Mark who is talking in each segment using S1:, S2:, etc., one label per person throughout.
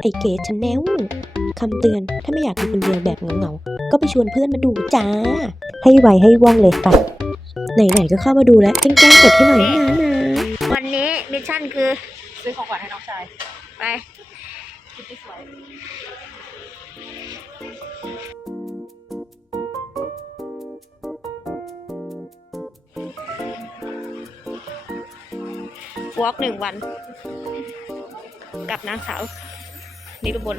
S1: ไอเกชแนลคำเตือนถ้าไม่อยากอยู่คนเดียวแบบเหงาๆ ก็ไปชวนเพื่อนมาดูจ้า ให้ไวให้ว่องเลยไปไหนๆก็เข้ามาดูแล้วแกล้งๆกดให้หน่อยนะนะ
S2: วันนี้มิชชั่นคือ
S3: ซื้อของขวัญให้น้องชาย
S2: ไป
S3: คิดที่สวย
S2: วอล์กหนึ่งวัน กับนางสาว นิรุบน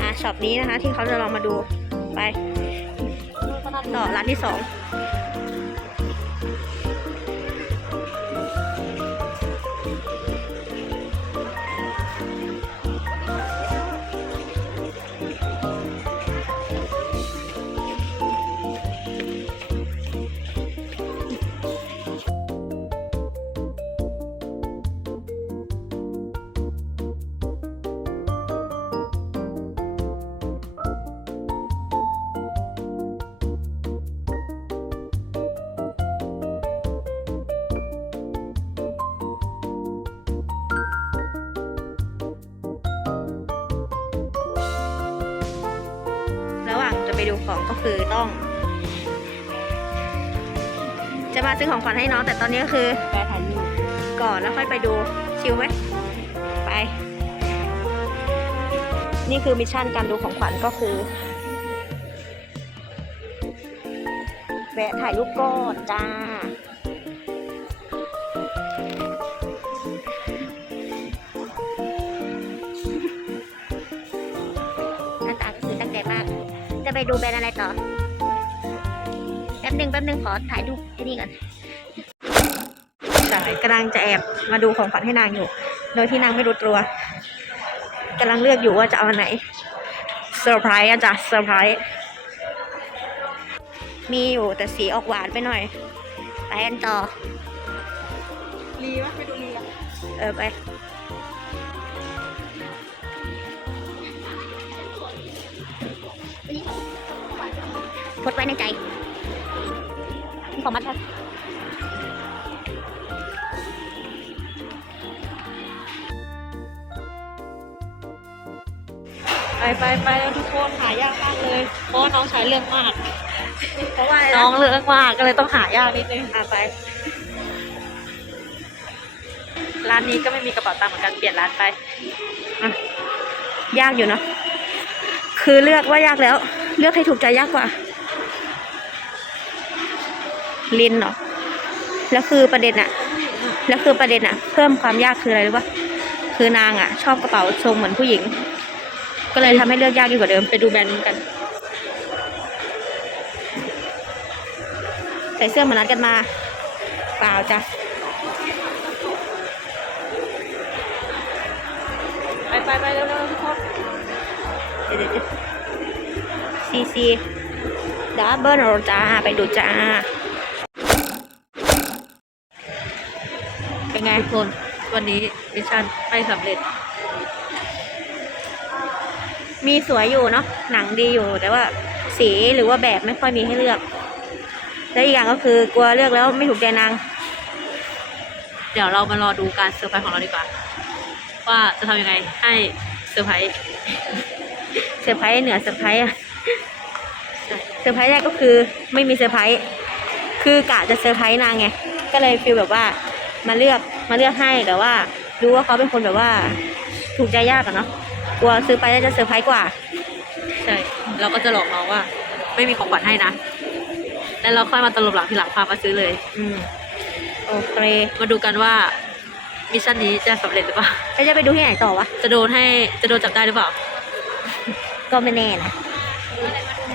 S2: อะช็อปนี้นะคะ ที่เขาจะลองมาดูไปต่อร้านที่สอง ของก็คือต้อง จะมาซื้อของขวัญให้น้องแต่ตอนนี้ก็คือ
S3: แกถ่ายรูป
S2: ก่อนแล้วค่อยไปดูชิลไหมไป นี่คือมิชชั่นการดูของขวัญก็คือแวะถ่ายรูปก่อนจ้า ไปดูแบรนด์อะไรต่อ แป๊บหนึ่งแป๊บหนึ่งขอถ่ายรูปไอ้นี่ก่อนกำลังจะแอบมาดูของขวัญให้นางอยู่ โดยที่นางไม่รู้ตัวกำลังเลือกอยู่ว่าจะเอาอันไหนเซอร์ไพรส์อะจ้ะเซอร์ไพรส์มีอยู่แต่สีออกหวานไปหน่อย ไปกันต่อ
S3: รีวะไปดูรีอะ
S2: เออไป ดไว้ในใจของมัดค่ะ
S3: ไปไปไปแล้วทุกคนหายากมากเลย เพราะว่าน้องชายเรื่องมาก
S2: เพราะว่าอะไร
S3: น้
S2: นะ
S3: องเรื่องมากก็เลยต้องหายากนิดนึง
S2: อะไป
S3: ร้านนี้ก็ไม่มีกระเป๋าตังค์เหมือนกันเปลี่ยนร้านไป
S2: ยากอยู่เนาะคือเลือกว่ายากแล้ว เลือกให้ถูกใจยากกว่า ลินเหรอ แล้วคือประเด็นอะแล้วคือประเด็นอะเพิ่มความยากคืออะไรรู้ปะคือนางอะชอบกระเป๋าทรงเหมือนผู้หญิง ก็เลยทำให้เลือกยากยิ่งกว่าเดิม
S3: ไปดูแบรนด์กัน
S2: ใส่เสื้อมือนนัดกันมา เปล่าจ้ะ
S3: ไปไปไปเร็วๆทุกคน
S2: เดี๋ยวเดี๋ยวซีซีดับเบิลจ้าไปดูจ้า เป็น ไง
S3: ทุกคนวันนี้มิชชั่นไม่สำเร็จ
S2: มีสวยอยู่เนาะหนังดีอยู่แต่ว่า สีหรือว่าแบบไม่ค่อยมีให้เลือก แล้วอีกอย่างก็คือกลัวเลือกแล้วไม่ถูกใจนาง
S3: เดี๋ยวเรามารอดูการเซอร์ไพรส์ของเราดีกว่า ว่าจะทำยังไงให้เซอร์ไพรส์
S2: เซอร์ไพรส์เหนือเซอร์ไพรส์อะเซอร์ไพรส์แรกก็คือไม่มีเซอร์ไพรส์คือกะจะเซอร์ไพรส์นางไง ก็เลยฟีลแบบว่า มาเลือกมาเลือกให้แต่ว่ารู้ว่าเขาเป็นคนแบบว่า ถูกใจยากอะเนาะกลัวซื้อไปแล้วจะเซอร์ไพรส์กว่า
S3: ใช่ เราก็จะหลอกน้องว่า ไม่มีของขวัญให้นะแล้วเราค่อยมาตลบหลังทีหลังพามาซื้อเลย
S2: อืมโอเค
S3: มาดูกันว่ามิชชั่นนี้จะสำเร็จหรือเปล่า
S2: แล้วจะไปดูที่ไหนต่อวะ
S3: จะโดนให้จะโดนจับได้หรือเปล่า
S2: ก็ไม่แน่นะ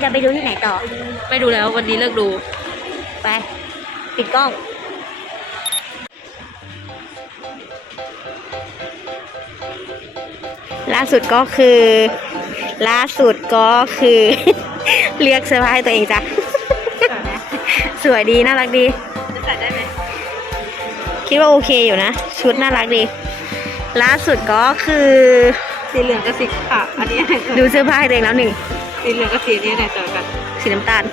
S2: จะไปดูที่ไหนต่อ
S3: ไม่ดูแล้ววันนี้เลิกดู
S2: ไป ปิดกล้อง สุดก็คือ ล่าสุดก็คือเรียกเสื้อผ้าให้ตัวเองจ้ะ สวยดีน่ารักดี
S3: จะใส่ได้ไหม
S2: คิดว่าโอเคอยู่นะ ชุดน่ารักดี ล่าสุดก็คือ
S3: สีเหลืองกับสีขาวอันนี้
S2: ดูเสื้อผ้าให้ตัวเองแล้วหนึ่ง
S3: สีเหลืองกับสีนี้ไหนเจอกัน
S2: สีน้ำตาล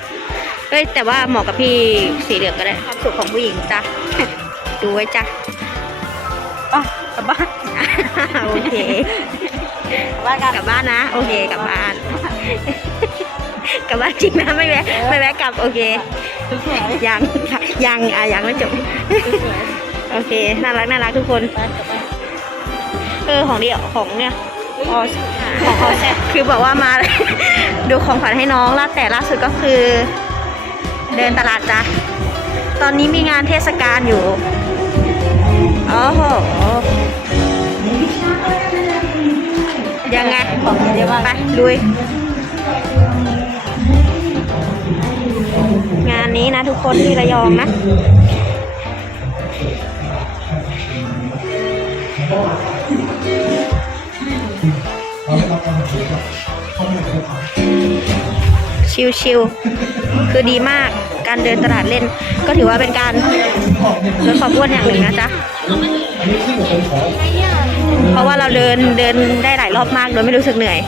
S2: เอ้ยแต่ว่าเหมาะกับพี่สีเหลืองก็ได้ความสุขของผู้หญิงจ้ะ ดูไว้จ้ะ
S3: ป่ะกลับบ้าน
S2: โอเค
S3: กลั บบ้านกัน
S2: กลับบ้านนะ โอเคกลับบ้าน กลับบ้านจริงนะไม่แวะไม่แวะกลับโอเค
S3: สวย
S2: ยังยังอะยังไม่จบ
S3: สวย
S2: โอเคน่ารักน่ารักทุกคน
S3: ไปกลับบ้าน
S2: เออของเดียวของเนี่ยออของออแซคือบอกว่ามาดูของขวัญให้น้องล่าแต่ล่าสุดก็คือ เดินตลาดจ้ะตอนนี้มีงานเทศกาลอยู่โอ้โห ยังไงไปลุย งานนี้นะทุกคนที่ระยองนะชิลๆ คือดีมาก การเดินตลาดเล่น ก็ถือว่าเป็นการลดความอ้วนอย่างหนึ่งนะจ๊ะ เพราะว่าเราเดินเดินได้หลายรอบมากโดยไม่รู้สึกเหนื่อย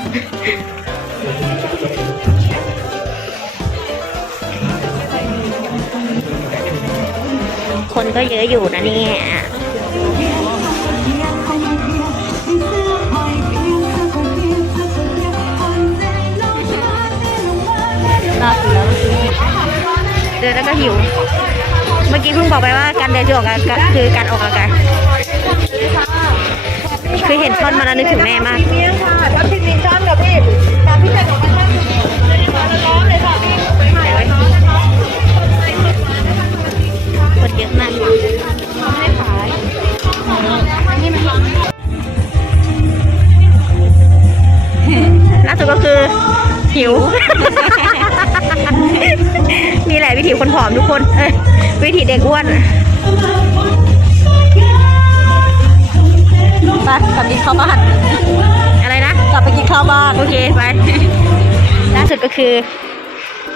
S2: คนก็เยอะอยู่นะเนี่ย
S3: น่าซื้อแล้วก็ซื้อ
S2: เดินแล้วก็หิว เมื่อกี้เพิ่งบอกไปว่าการเดินคือออกกำลังกายคือการออกกำลังกาย คือเห็นท่อนมาแล้วนึกถึงแม่มาก
S3: เมียค่ะทับทิมมินชั่นกับพี่ตามพี่แจ็คของมันร้อนเลยค่ะพี่
S2: คนเยอะมากล่าสุดก็คือหิวนี่แหละวิถีคนผอมทุกคน เอ้ยวิถีเด็กอ้วน
S3: ไปกลับกินข้าวบ้าน
S2: อะไรนะ
S3: กลับไปกินข้าวบ้าน
S2: โอเคไปล่าสุดก็คือ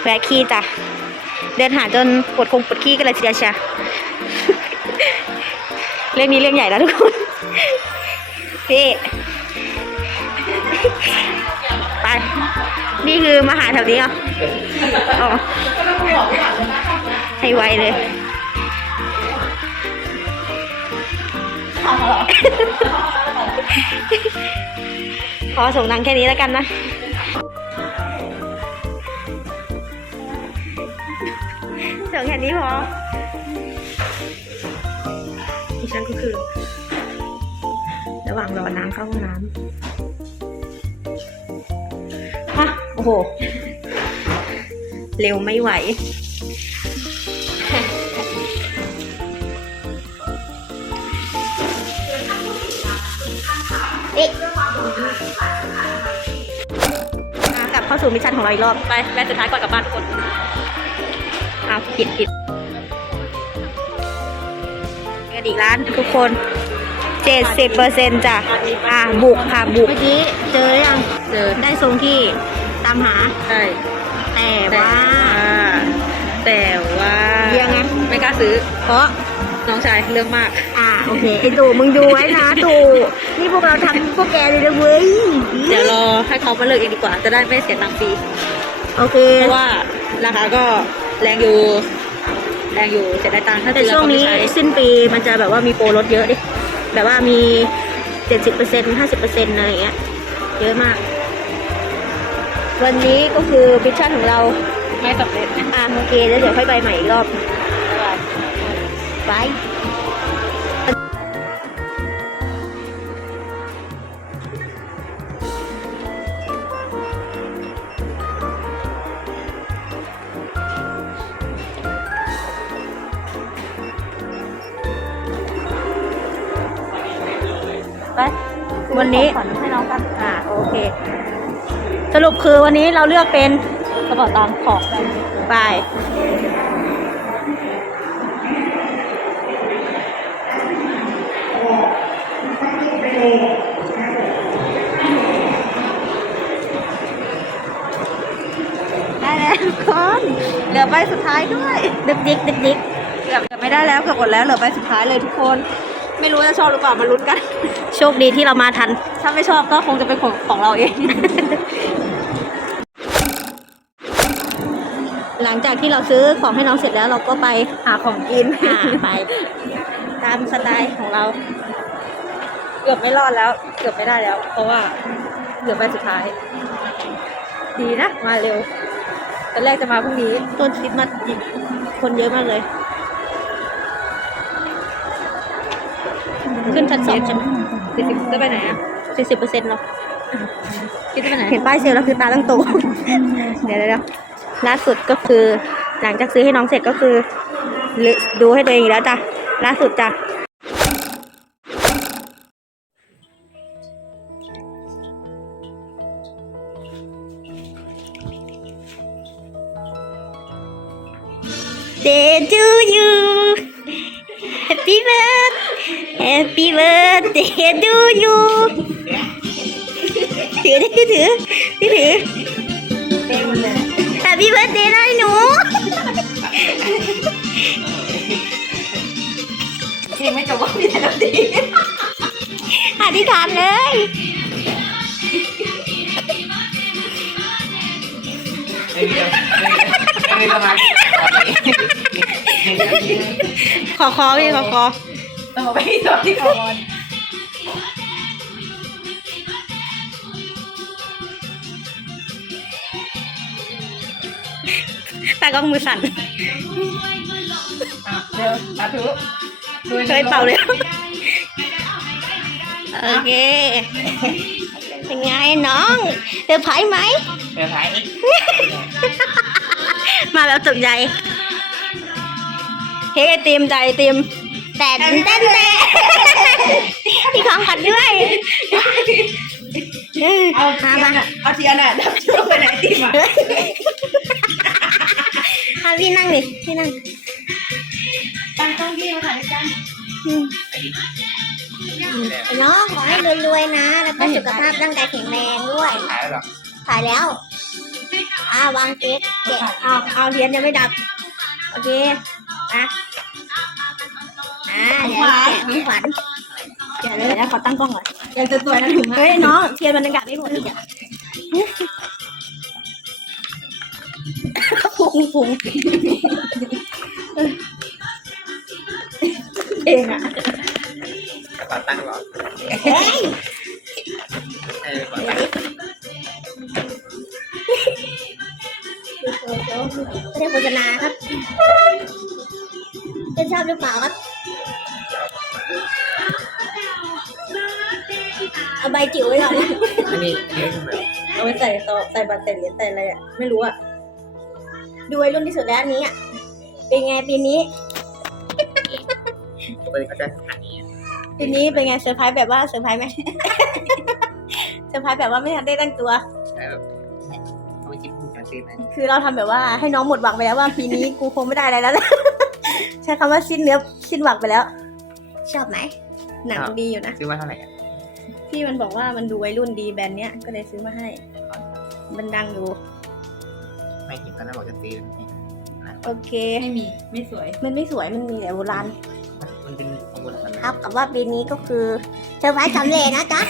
S2: แวะขี้จ้ะเดินหาจนปวดคงปวดขี้กันเลยทีเดียวเชียเรื่องนี้เรื่องใหญ่แล้วทุกคนพี่ไปนี่คือมาหาแถวนี้เหรออ๋อให้ไวเลย ขอส่งดังแค่นี้แล้วกันนะ ส่งแค่นี้พอดิฉันก็คือ ระหว่างรอน้ำเข้าห้องน้ำฮะโอ้โห เร็วไม่ไหว กลับเข้าสู่มิชชั่นของเราอีกรอบ
S3: ไปแม่สุดท้ายก่อนกลับบ้านทุกคน
S2: อ้าวผิดผิดกระดิกร้านทุกคนเจ็ดสิบเปอร์เซ็นต์จ้ะ อะ บุกค่ะบุก เมื่อกี้เจอหรือยัง
S3: เจอ
S2: ได้ทรงที่ตามหา
S3: ใช่
S2: แต่
S3: แต่
S2: ว่า
S3: ว่า แต่ว่า
S2: เรียงไง
S3: ไม่กล้าซื้อ
S2: เพราะ
S3: น้องชายเรื่องมาก
S2: อ่า โอเคไอตู่มึงดูไว้นะตู่นี่พวกเราทำพวกแกเลยนะเว้ย
S3: เดี๋ยวรอให้เขามาเลือกเองดีกว่า จะได้ไม่เสียตังค์ฟรี
S2: โอเค
S3: เพราะว่าราคาก็แรงอยู่ แรงอยู่เสียดายตังค์ถ้า
S2: แต่
S3: ซื้อ
S2: ช่วง
S3: แล้ว
S2: นี้
S3: เขาไม่ใช้
S2: สิ้นปีมันจะแบบว่ามีโปรลดเยอะดิแบบว่ามีเจ็ดสิบเปอร์เซ็นต์ห้าสิบเปอร์เซ็นต์อะไรอย่างเงี้ยเยอะมาก วันนี้ก็คือมิชชั่นของเรา
S3: ไม่สำเร็จ
S2: อ่าโอเคแล้วเดี๋ยวค่อยไปใหม่อีกรอบบ ไปวันนี้
S3: ขวัญให้น้องกัน
S2: อ่าโอเค สรุปคือวันนี้เราเลือกเป็น
S3: กระเป๋าตังค์ของกัน
S2: ไป
S3: ได้แล้วทุกคน เหลือใบสุดท้ายด้วย
S2: ดึกดิกดึกดิก
S3: เกือบจะไม่ได้แล้วเกือบหมดแล้วเหลือใบสุดท้ายเลยทุกคน ไม่รู้ว่าจะชอบหรือเปล่ามาลุ้นกัน
S2: โชคดีที่เรามาทัน
S3: ถ้าไม่ชอบก็คงจะเป็นของของเราเองร
S2: หลังจากที่เราซื้อของให้น้องเสร็จแล้วเราก็ไปหาของกิน
S1: อ่าไป
S2: ตามสไตล์ของเรา เกือบไม่รอดแล้ว เกือบไม่ได้แล้ว เพราะว่าเหลือใบสุดท้าย ดีนะ มาเร็วตอนแรกจะมาพรุ่งนี้ต้นคริดมาสอีกคนเยอะมากเลย ขึ้นชั้นสองชั้นสี่สิบจะไปไหนอะสี่สิบเปอร์เซ็นต์หรอคิดจะไปไหนเห็นป้ายเซลล์แล้วคือตาตั้งโตเดี๋ยวเดี๋ยวเดี๋ยวล่าสุดก็คือหลังจากซื้อให้น้องเสร็จก็คือดูให้ตัวเองอีกแล้วจ้ะล่าสุดจ้ะ Day to you Happy birthday Happy birthday to you ถือถือถือถือถือ Happy birthday นะหนู
S3: ยังไม่จบว่ามีแต่ดนตรี
S2: อธิษฐานเลย
S4: ไม่มีไม่มีประมาณ
S2: ขอคอพี่ขอคอ
S3: ต่อไปต่อที่ก่อน
S2: ตากล้องมือสั่น
S3: เร็วสาธุ
S2: เคยเป่าเลย โอเค เป็นไงน้องเซอร์ไพรส์ไหม
S4: เดี๋ยวถ่าย
S2: มาแบบตกใจเค้กไอติมใจไอติม แต่เต้นเต้นแต่มีของขวัญด้วยเออ
S3: เอา
S2: มา
S3: เทียน
S2: มา
S3: อะเอาเทียนอะดับช่วงไปไหนตีมา
S2: เอาพี่นั่งดิพี่นั่ง
S3: ตั้งกล้องที่มาถ่ายกัน
S2: อืม
S1: น้องขอให้รวยๆนะ แล้วก็สุขภาพร่างกายแข็งแรงด้วย
S4: ถ่ายแล้วหรอ
S1: ถ่ายแล้วอ่าวางเค้กเก็บ
S2: เอาเอาเทียนยังไม่ดับ โอเคอะ
S1: อ่าเดี๋ยวแกะขวัญ
S2: เดี๋ยวเดี๋ยวขอตั้งกล้องก่อน
S3: อยากจะตัวนั้นถึง
S2: เฮ้ยน้องเทียนมันยังดับไม่หมดอีกอะพุงพุง
S3: เองอะ
S4: กระเป๋าตังหรอ
S1: เฮ้ย
S4: เออกระเป๋าตัง
S1: ไม่ได้โฆษณาครับจะชอบหรือเปล่าครับ บจิ๋วไว้ก่อน
S4: อันนี้อันนี้ทำไม
S2: เอาไปใส่ต่อใส่บัตรใส่เหรียญใส่อะไรอะไม่รู้อะ
S1: ดูวัยรุ่นที่สุดแล้วอันนี้อะเป็นไงปีนี้
S4: ปกติเขาจะถ่ายอย่างนี้
S2: ปีนี้เป็นไงเซอร์ไพรส์แบบว่าเซอร์ไพรส์ไหม เซอร์ไพรส์แบบว่าไม่ทันได้ตั้งตัว
S4: ใช่แบบเขาไม่คิดพูดกันซื้อไหม
S2: คือเราทำแบบว่าให้น้องหมดหวังไปแล้วว่าปีนี้กูคงไม่ได้อะไรแล้วแหละใช้คำว่าสิ้นเนื้อสิ้นหวังไปแล้ว
S1: ชอบไหม
S2: หนังดีอยู่นะ
S4: ซื้อว่าเท่าไหร่อะ
S2: พี่มันบอกว่ามันดูวัยรุ่นดีแบรนด์เนี้ยก็เลยซื้อมาให้ มันดังอยู่
S4: ไม่เห็นตอนนั้นบอกจะซื้อ
S2: โอเค
S3: ไม่มี ไม่สวย
S2: มันไม่สวยมันมีแต่โบราณ
S4: มันเป็นของบนสัน
S1: เท่ากับว่าปีนี้ก็คือเซอร์ไพรส์สำเร็จนะจ๊ะ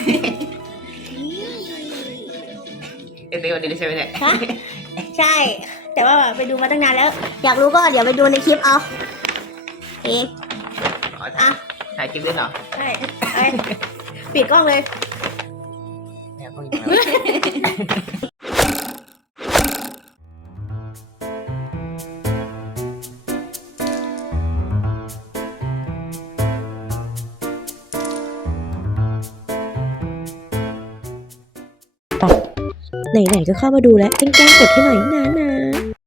S4: เอ๊ะซื้อวันนี้ใช่ไหมเนี่ย
S2: ฮะใช่ แต่ว่าไปดูมาตั้งนานแล้ว
S1: อยากรู้ก็เดี๋ยวไปดูในคลิปเอาเอง
S4: อ๋อถ่ายคลิปด้วยเหรอ
S2: ใช่ไปปิดกล้องเลย
S4: เนี่ยพวกนี้
S1: ไหนๆก็เข้ามาดูแล้วแกล้งๆกดให้หน่อยนะนะ